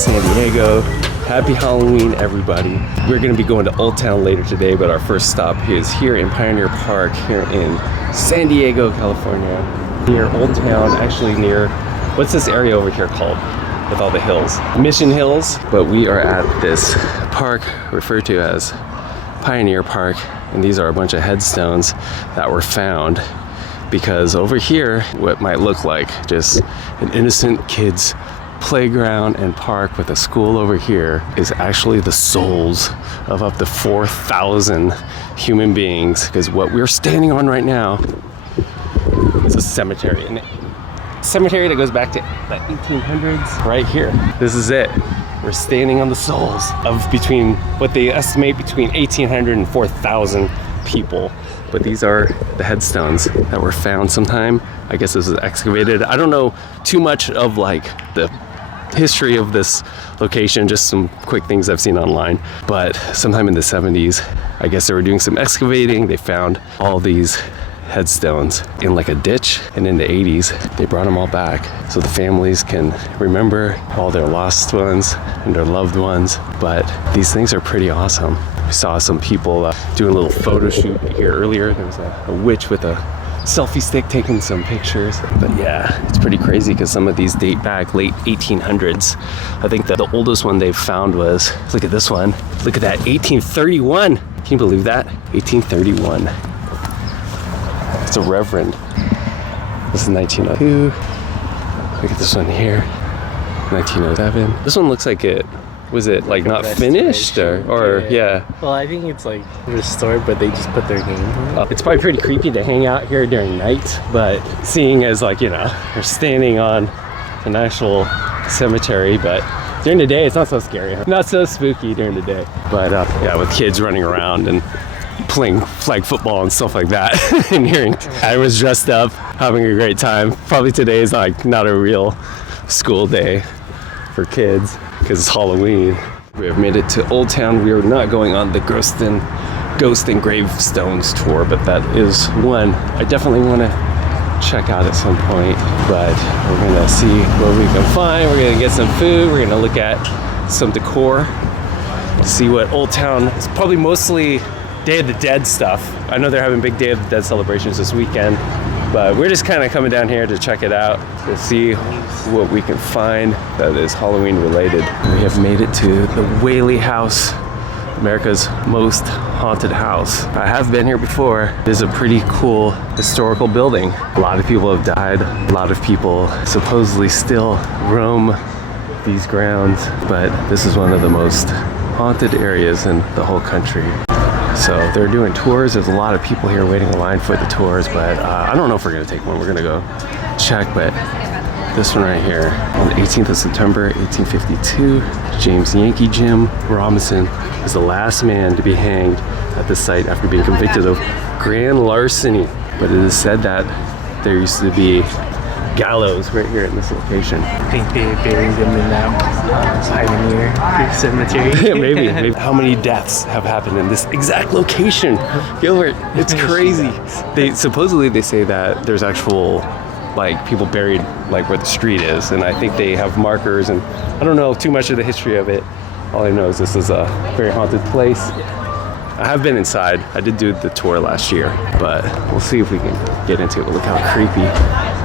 San Diego. Happy Halloween, everybody. We're gonna be going to Old Town later today, but our first stop is here in Pioneer Park here in San Diego, California. Near Old Town, actually near, what's this area over here called? With all the hills. Mission Hills, but we are at this park referred to as Pioneer Park, and these are a bunch of headstones that were found because over here, what might look like just an innocent kid's playground and park with a school over here is actually the souls of up to 4,000 human beings, because what we're standing on right now is a cemetery, and a cemetery that goes back to the 1800s right here. This is it. We're standing on the souls of between what they estimate between 1,800 and 4,000 people. But these are the headstones that were found sometime. I guess this was excavated. I don't know too much of like the history of this location, just some quick things I've seen online. But sometime in the 70s, I guess they were doing some excavating. They found all these headstones in like a ditch, and in the 80s they brought them all back so the families can remember all their lost ones and their loved ones. But these things are pretty awesome. We saw some people doing a little photo shoot here earlier. There was a witch with a selfie stick taking some pictures. But yeah, it's pretty crazy because some of these date back late 1800s. I think that the oldest one they've found was, look at this one, look at that, 1831. Can you believe that? 1831. It's a reverend. This is 1902. Look at this one here, 1907. This one looks like it, was it like not finished or yeah. Well, I think it's like restored, but they just put their name on it. It's probably pretty creepy to hang out here during night, but seeing as like, you know, we're standing on an actual cemetery, but during the day it's not so scary, not so spooky during the day. But yeah, with kids running around and playing flag football and stuff like that and hearing I was dressed up, having a great time. Probably today is like not a real school day for kids because it's Halloween. We have made it to Old Town. We are not going on the Ghost and Gravestones tour, but that is one I definitely want to check out at some point. But we're gonna see what we can find. We're gonna get some food. We're gonna look at some decor, see what Old Town is. Probably mostly Day of the Dead stuff. I know they're having big Day of the Dead celebrations this weekend, but we're just kind of coming down here to check it out, to see what we can find that is Halloween related. We have made it to the Whaley house, America's most haunted house. I have been here before. It is a pretty cool historical building. A lot of people have died. A lot of people supposedly still roam these grounds, but this is one of the most haunted areas in the whole country. So they're doing tours. There's a lot of people here waiting in line for the tours, but I don't know if we're gonna take one. We're gonna go check, but this one right here, on the 18th of September, 1852, James Yankee Jim Robinson is the last man to be hanged at the site after being convicted of grand larceny. But it is said that there used to be gallows right here in this location. I think they buried them in that Pioneer cemetery. maybe. How many deaths have happened in this exact location? Gilbert, it's crazy. They say that there's actual like people buried like where the street is, and I think they have markers, and I don't know too much of the history of it. All I know is this is a very haunted place. I have been inside. I did do the tour last year, but we'll see if we can get into it. But look how creepy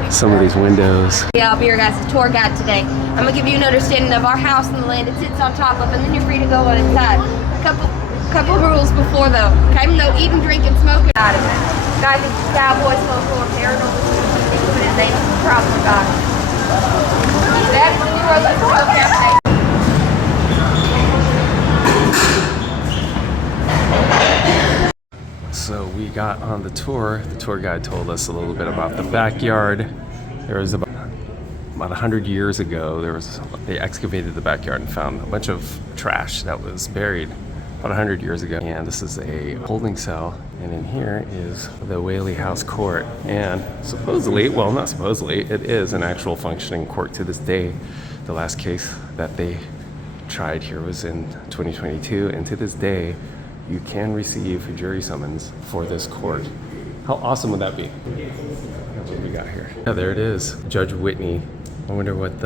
some of these windows. Yeah, I'll be your guys' tour guide today. I'm gonna give you an understanding of our house and the land it sits on top of, and then you're free to go on inside. Couple rules before though. Okay, no eating, drinking, smoking out of it. Guys, if the cowboys local or paranormal included, they probably got it. That before the tour, okay. So we got on the tour. The tour guide told us a little bit about the backyard. There was about 100 years ago, they excavated the backyard and found a bunch of trash that was buried about 100 years ago. And this is a holding cell. And in here is the Whaley House Court. And supposedly, well, not supposedly, it is an actual functioning court to this day. The last case that they tried here was in 2022. And to this day, you can receive a jury summons for this court. How awesome would that be? That's what we got here. Yeah, there it is. Judge Whitney I wonder what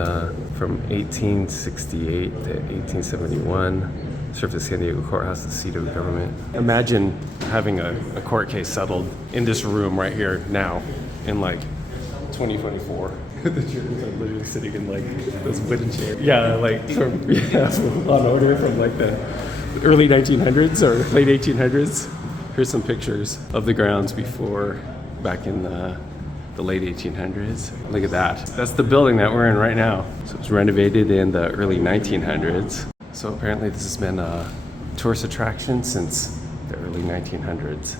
from 1868 to 1871 served the San Diego courthouse, the seat of government. Imagine having a court case settled in this room right here now in like 2024. The juries are literally sitting in like those wooden chairs. Yeah, like from Law and Order from like the early 1900s or late 1800s. Here's some pictures of the grounds before, back in the late 1800s. Look at that. That's the building that we're in right now. So it was renovated in the early 1900s. So apparently this has been a tourist attraction since the early 1900s.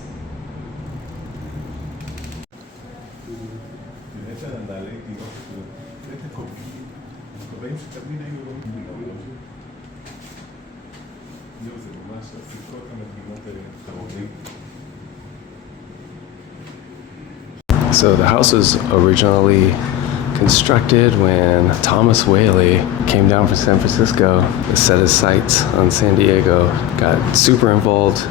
So the house was originally constructed when Thomas Whaley came down from San Francisco to set his sights on San Diego. Got super involved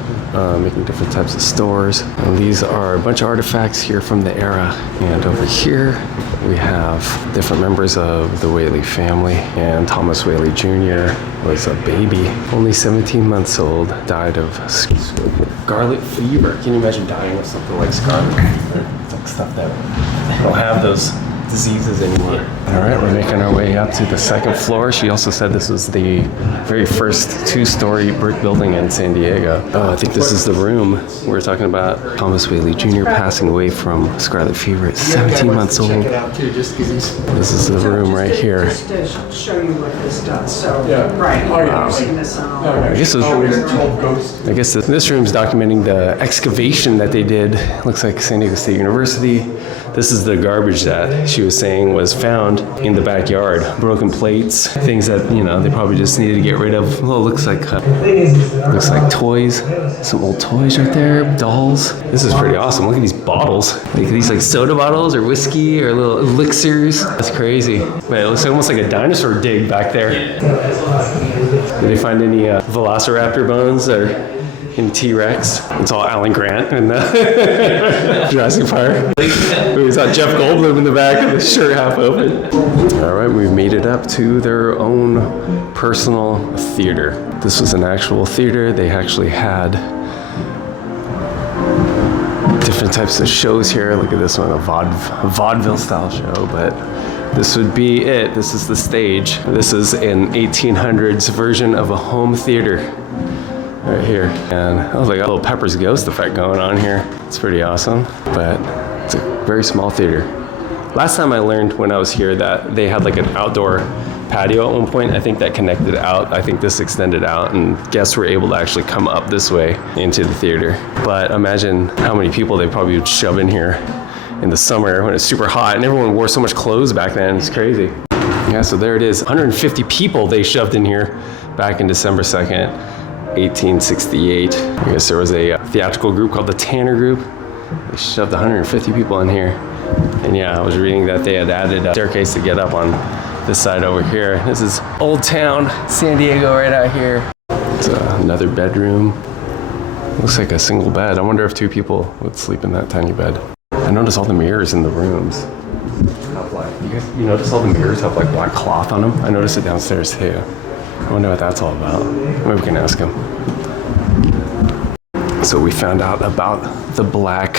making different types of stores. And these are a bunch of artifacts here from the era. And over here we have different members of the Whaley family. And Thomas Whaley Jr. was a baby, only 17 months old, died of scarlet fever. Can you imagine dying of something like scarlet fever? It's like stuff that don't have those diseases anymore. All right, we're making our way up to the second floor. She also said this was the very first 2-story brick building in San Diego. Oh, I think this is the room we were talking about. Thomas Whaley Jr. passing away from scarlet fever at 17 months old. This is the room right here. Just to show you what this does. So, right, you've seen this on all. I guess this room is documenting the excavation that they did. Looks like San Diego State University. This is the garbage that she was saying was found in the backyard. Broken plates, things that, you know, they probably just needed to get rid of. Well, it looks like toys. Some old toys right there, dolls. This is pretty awesome. Look at these bottles. Like these like soda bottles or whiskey or little elixirs. That's crazy. But it looks almost like a dinosaur dig back there. Did they find any velociraptor bones or in T-Rex? It's all Alan Grant in the Jurassic Park. We saw Jeff Goldblum in the back with his shirt half open. All right, we've made it up to their own personal theater. This was an actual theater. They actually had different types of shows here. Look at this one, a vaudeville style show, but this would be it. This is the stage. This is an 1800s version of a home theater. Right here. And I was like a little Pepper's Ghost effect going on here. It's pretty awesome, but it's a very small theater. Last time I learned when I was here that they had like an outdoor patio at one point. I think that connected out. I think this extended out and guests were able to actually come up this way into the theater. But imagine how many people they probably would shove in here in the summer when it's super hot and everyone wore so much clothes back then. It's crazy. Yeah, so there it is. 150 people they shoved in here back in December 2nd. 1868. I guess there was a theatrical group called the Tanner Group. They shoved 150 people in here. And yeah, I was reading that they had added a staircase to get up on this side over here. This is Old Town San Diego right out here. It's another bedroom. Looks like a single bed. I wonder if 2 people would sleep in that tiny bed. I noticed all the mirrors in the rooms. You notice all the mirrors have like black cloth on them? I noticed it downstairs too. I wonder what that's all about. Maybe we can ask him. So we found out about the black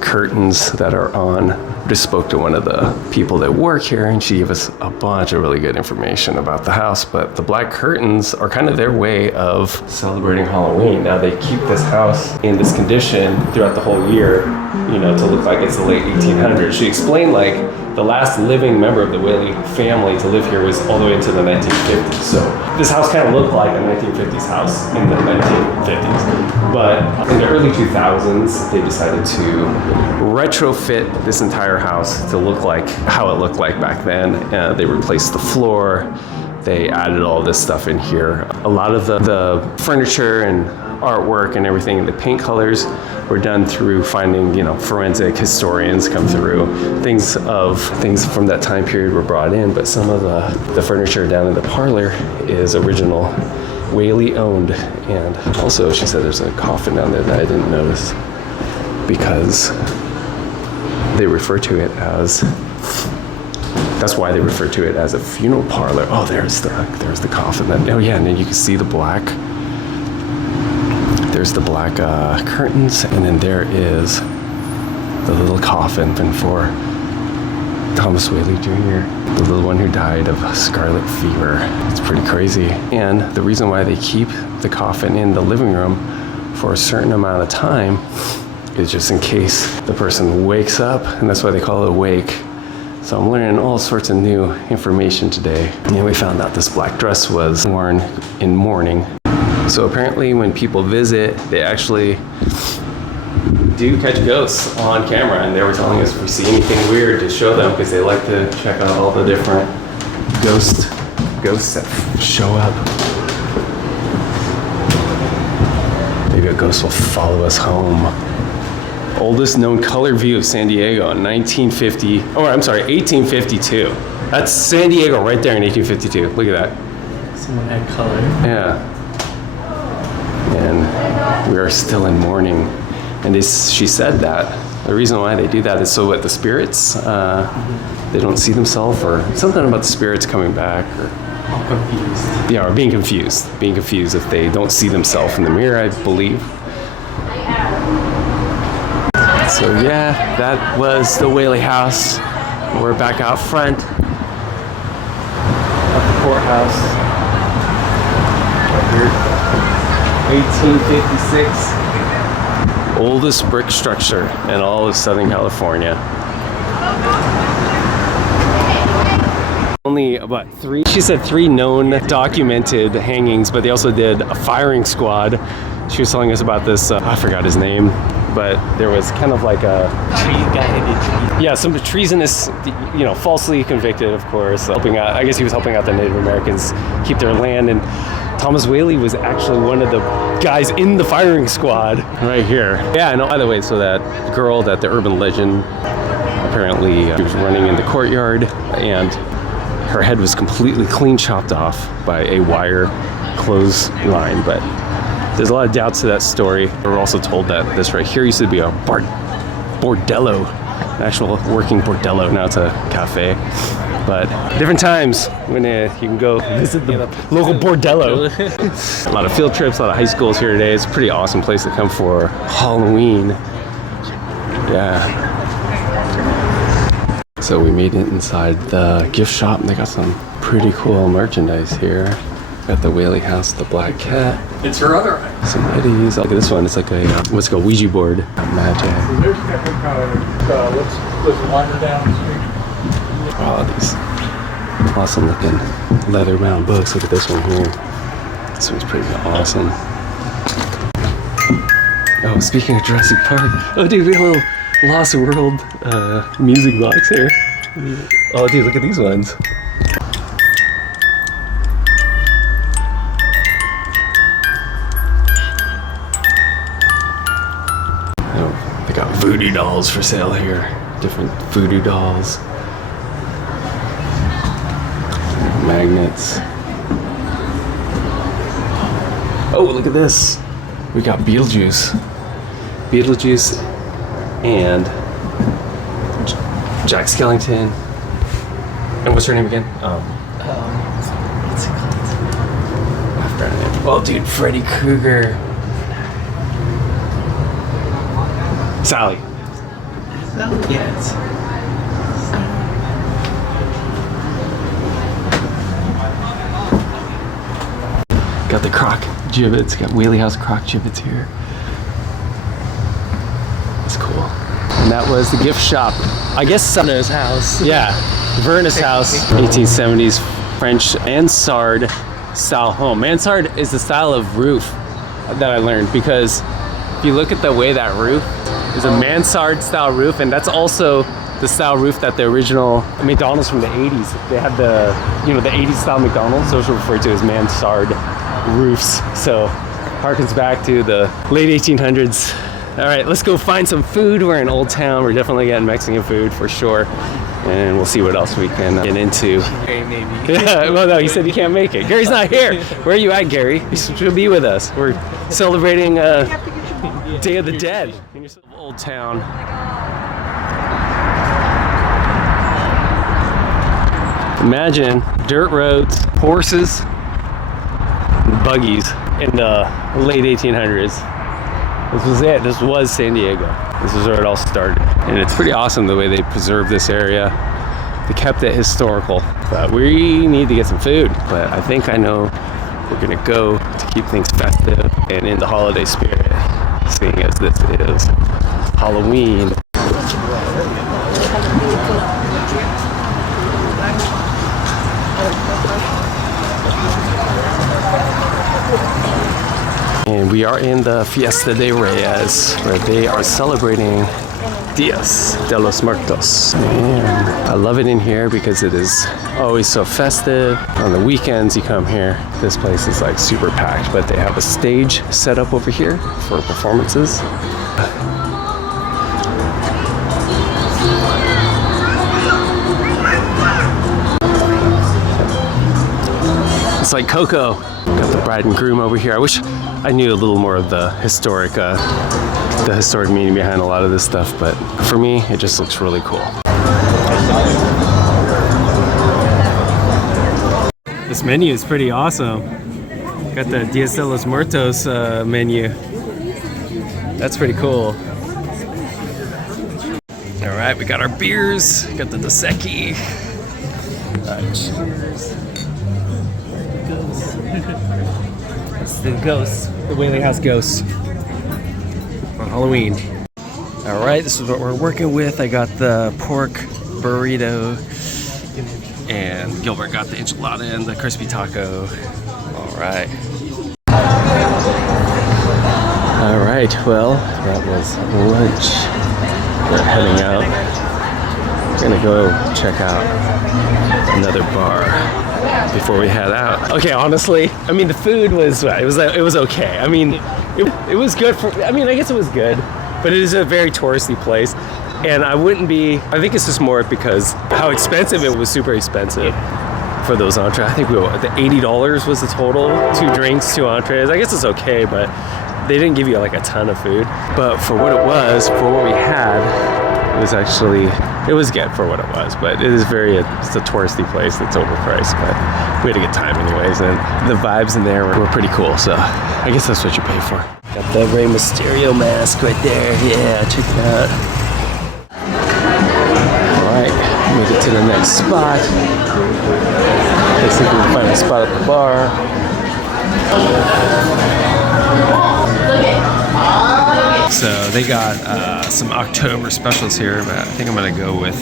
curtains that are on. Just spoke to one of the people that work here and she gave us a bunch of really good information about the house. But the black curtains are kind of their way of celebrating Halloween. Now they keep this house in this condition throughout the whole year, you know, to look like it's the late 1800s. She explained like the last living member of the Whaley family to live here was all the way into the 1950s. So this house kind of looked like a 1950s house in the 1950s. But in the early 2000s, they decided to retrofit this entire house to look like how it looked like back then. They replaced the floor. They added all this stuff in here. A lot of the furniture and artwork and everything, the paint colors were done through finding, you know, forensic historians come through. Things from that time period were brought in, but some of the furniture down in the parlor is original Whaley owned. And also she said there's a coffin down there that I didn't notice because they refer to it as That's why they refer to it as a funeral parlor. Oh, there's the coffin. Oh yeah, and then you can see the black. There's the black curtains, and then there is the little coffin for Thomas Whaley Jr., the little one who died of scarlet fever. It's pretty crazy. And the reason why they keep the coffin in the living room for a certain amount of time is just in case the person wakes up, and that's why they call it a wake. So I'm learning all sorts of new information today. And we found out this black dress was worn in mourning. So apparently when people visit, they actually do catch ghosts on camera, and they were telling us if we see anything weird to show them, because they like to check out all the different ghosts that show up. Maybe a ghost will follow us home. Oldest known color view of San Diego in 1852. That's San Diego right there in 1852. Look at that. Someone had color. Yeah. And we are still in mourning. And she said that the reason why they do that is so that the spirits, they don't see themselves, or something about the spirits coming back, or Confused. yeah, or being confused if they don't see themselves in the mirror, I believe. So yeah, that was the Whaley house. We're back out front of the courthouse. Right here, 1856. Oldest brick structure in all of Southern California. Only about she said three known documented hangings, but they also did a firing squad. She was telling us about this, I forgot his name, but there was kind of like a some treasonous, falsely convicted, of course, helping out. I guess he was helping out the Native Americans keep their land, and Thomas Whaley was actually one of the guys in the firing squad right here. Yeah, and by the way, so that girl that the urban legend apparently she was running in the courtyard, and her head was completely clean chopped off by a wire clothesline, but there's a lot of doubts to that story. We're also told that this right here used to be a bordello, an actual working bordello. Now it's a cafe. But different times when you can go visit the local bordello. A lot of field trips, a lot of high schools here today. It's a pretty awesome place to come for Halloween. Yeah. So we made it inside the gift shop, and they got some pretty cool merchandise here. Got the Whaley house, the black cat. It's her other eye. Some hoodies. Look at this one. It's like a what's it called, Ouija board. Magic. Let's wander down the street. Oh, these awesome looking leather bound books. Look at this one here. This one's pretty awesome. Oh, speaking of Jurassic Park. Oh, dude, we have a little Lost World music box here. Oh, dude, look at these ones. Oh, they got voodoo dolls for sale here. Different voodoo dolls. Magnets. Oh, look at this. We got Beetlejuice and Jack Skellington. And what's her name again? What's it called? I forgot her name. Oh, dude, Freddy Krueger. Sally. Yes. Got the croc gibbets. Got Whaley House croc gibbets here. That's cool. And that was the gift shop. I guess Verna's house. Yeah, Verna's house. 1870s French mansard style home. Mansard is the style of roof that I learned, because if you look at the way that roof is a mansard style roof, and that's also the style roof that the original McDonald's from the 80s, they had the, the 80s style McDonald's, those were referred to as mansard roofs. So harkens back to the late 1800s. All right, let's go find some food. We're in Old Town. We're definitely getting Mexican food for sure. And we'll see what else we can get into. Gary, maybe. Yeah, well, no, he said he can't make it. Gary's not here. Where are you at, Gary? You should be with us. We're celebrating Day of the Dead in Old Town. Imagine dirt roads, horses, and buggies in the late 1800s. This was it. This was San Diego. This is where it all started. And it's pretty awesome the way they preserved this area. They kept it historical. But we need to get some food. But I think I know we're gonna go to keep things festive and in the holiday spirit, seeing as this is Halloween. And we are in the Fiesta de Reyes, where they are celebrating Dias de los Muertos. And I love it in here because it is always so festive. On the weekends you come here, this place is like super packed, but they have a stage set up over here for performances. It's like Coco. Got the bride and groom over here. I wish I knew a little more of the historic meaning behind a lot of this stuff, but for me, it just looks really cool. This menu is pretty awesome. Got the Dias de los Muertos menu. That's pretty cool. All right, we got our beers. Got the Dos Equis. Cheers. It's the ghosts, the Whaley House ghosts on Halloween. All right, this is what we're working with. I got the pork burrito, and Gilbert got the enchilada and the crispy taco. All right. All right, well, that was lunch. We're heading out. We're gonna go check out another bar before we head out. Okay, honestly, I mean, the food was it was okay. I mean, it was good for. I mean, I guess it was good, but it is a very touristy place, and I think it's just more because how expensive it was. Super expensive for those entrees. I think the $80 was the total. 2 drinks, 2 entrees. I guess it's okay, but they didn't give you like a ton of food. But for what it was, for what we had, it was good for what it was, but it's a touristy place that's overpriced, but we had a good time anyways, and the vibes in there were pretty cool, so I guess that's what you pay for. Got the Rey Mysterio mask right there, yeah, check it out. Alright, make it to the next spot. Let's see if we can find a spot at the bar. So they got some October specials here, but I think I'm gonna go with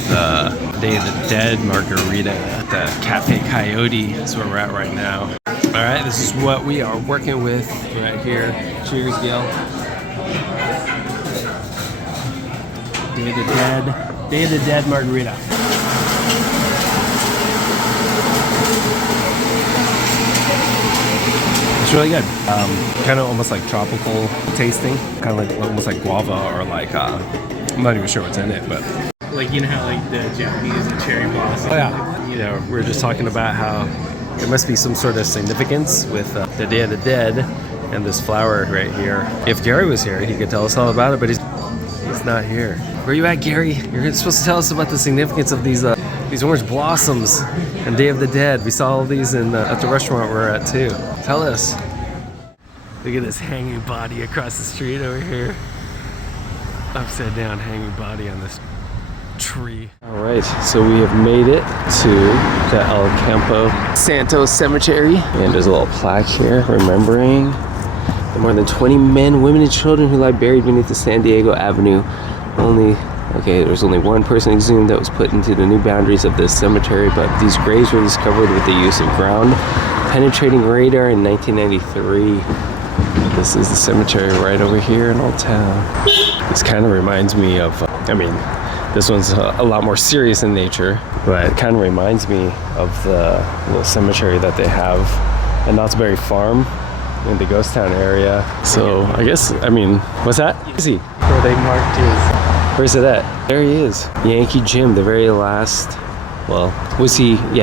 Day of the Dead margarita at the Cafe Coyote. That's where we're at right now. All right, this is what we are working with right here. Cheers, Gil. Day of the Dead margarita. It's really good. Kind of almost like tropical tasting. Kind of like almost like guava or like, I'm not even sure what's in it, but. Like, you know how like the Japanese and cherry blossom. Oh yeah. You know, we were just talking about how there must be some sort of significance with the Day of the Dead and this flower right here. If Gary was here, he could tell us all about it, but he's not here. Where you at, Gary? You're supposed to tell us about the significance of these orange blossoms and Day of the Dead. We saw all these at the restaurant we're at too. Tell us. Look at this hanging body across the street over here. Upside down hanging body on this tree. All right, so we have made it to the El Campo Santo Cemetery. And there's a little plaque here remembering the more than 20 men, women, and children who lie buried beneath the San Diego Avenue. There's only one person exhumed that was put into the new boundaries of this cemetery, but these graves were discovered with the use of ground-penetrating radar in 1993. This is the cemetery right over here in Old Town. This kind of reminds me of, this one's a lot more serious in nature, but it kind of reminds me of the little cemetery that they have at Knott's Berry Farm in the Ghost Town area. So I guess, what's that? Is he? Where they marked his. Where's it at? There he is. Yankee Jim, the very last, the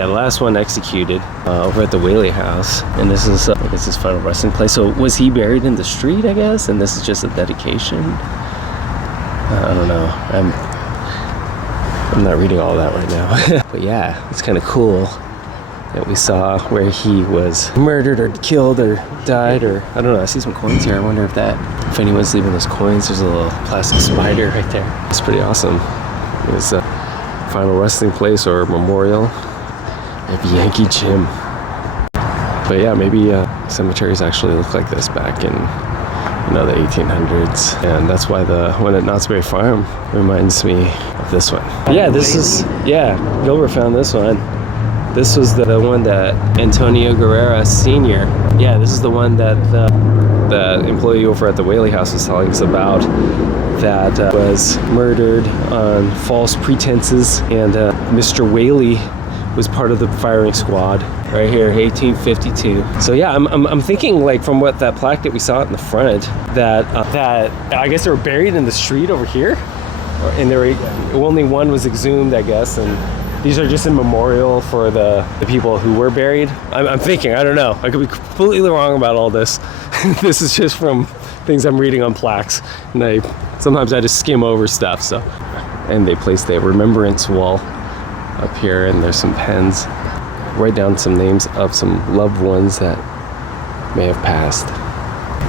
last one executed over at the Whaley House. And this is, I guess, his final resting place. So was he buried in the street, I guess? And this is just a dedication? I don't know. I'm not reading all that right now. But yeah, it's kind of cool. that we saw where he was murdered or killed or died, or I don't know. I see some coins here. I wonder if anyone's leaving those coins. There's a little plastic spider right there. It's pretty awesome. It was a final resting place or memorial at Yankee Gym. But yeah, maybe cemeteries actually look like this back in the 1800s, and that's why the one at Knott's Berry Farm reminds me of this one. Yeah, Gilbert found this one. This was the one that Antonio Guerrera Sr. Yeah, this is the one that the employee over at the Whaley house was telling us about, that was murdered on false pretenses, and Mr. Whaley was part of the firing squad. Right here, 1852. So yeah, I'm thinking, like, from what that plaque that we saw in the front, that I guess they were buried in the street over here, and only one was exhumed, I guess, and these are just a memorial for the people who were buried. I'm thinking, I don't know, I could be completely wrong about all this. This is just from things I'm reading on plaques, and sometimes I just skim over stuff. So, and they placed a remembrance wall up here, and there's some pens. Write down some names of some loved ones that may have passed.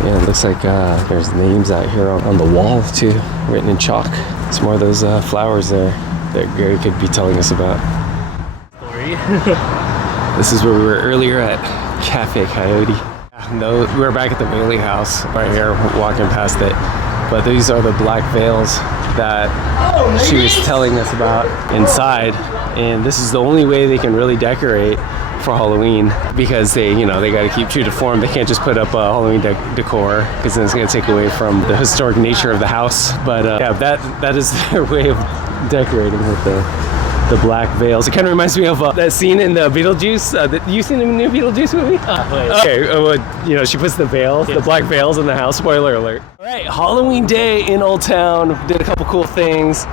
Yeah, it looks like there's names out here on the wall too, written in chalk. Some more of those flowers there that Gary could be telling us about. Story. This is where we were earlier at Cafe Coyote. No, we were back at the Whaley house right here, walking past it. But these are the black veils that she was telling us about inside, and this is the only way they can really decorate for Halloween, because they got to keep true to form. They can't just put up Halloween decor, because then it's going to take away from the historic nature of the house. But yeah, that is their way of decorating with the black veils. It kind of reminds me of that scene in the Beetlejuice. You seen the new Beetlejuice movie? Okay, she puts the veils, the black veils in the house. Spoiler alert. All right, Halloween day in Old Town. Did a couple cool things.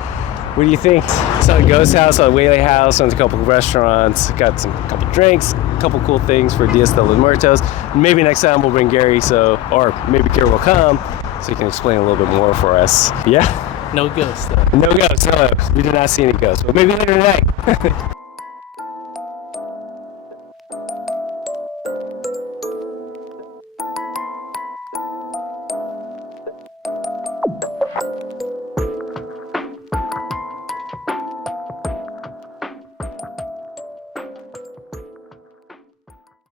What do you think? Saw a ghost house, saw a Whaley house, went to a couple restaurants, got couple drinks, a couple cool things for Dias de los Muertos. Maybe next time we'll bring Gary, or maybe Gary will come, so he can explain a little bit more for us. Yeah. No ghosts though. No ghosts, no. We did not see any ghosts, but maybe later tonight.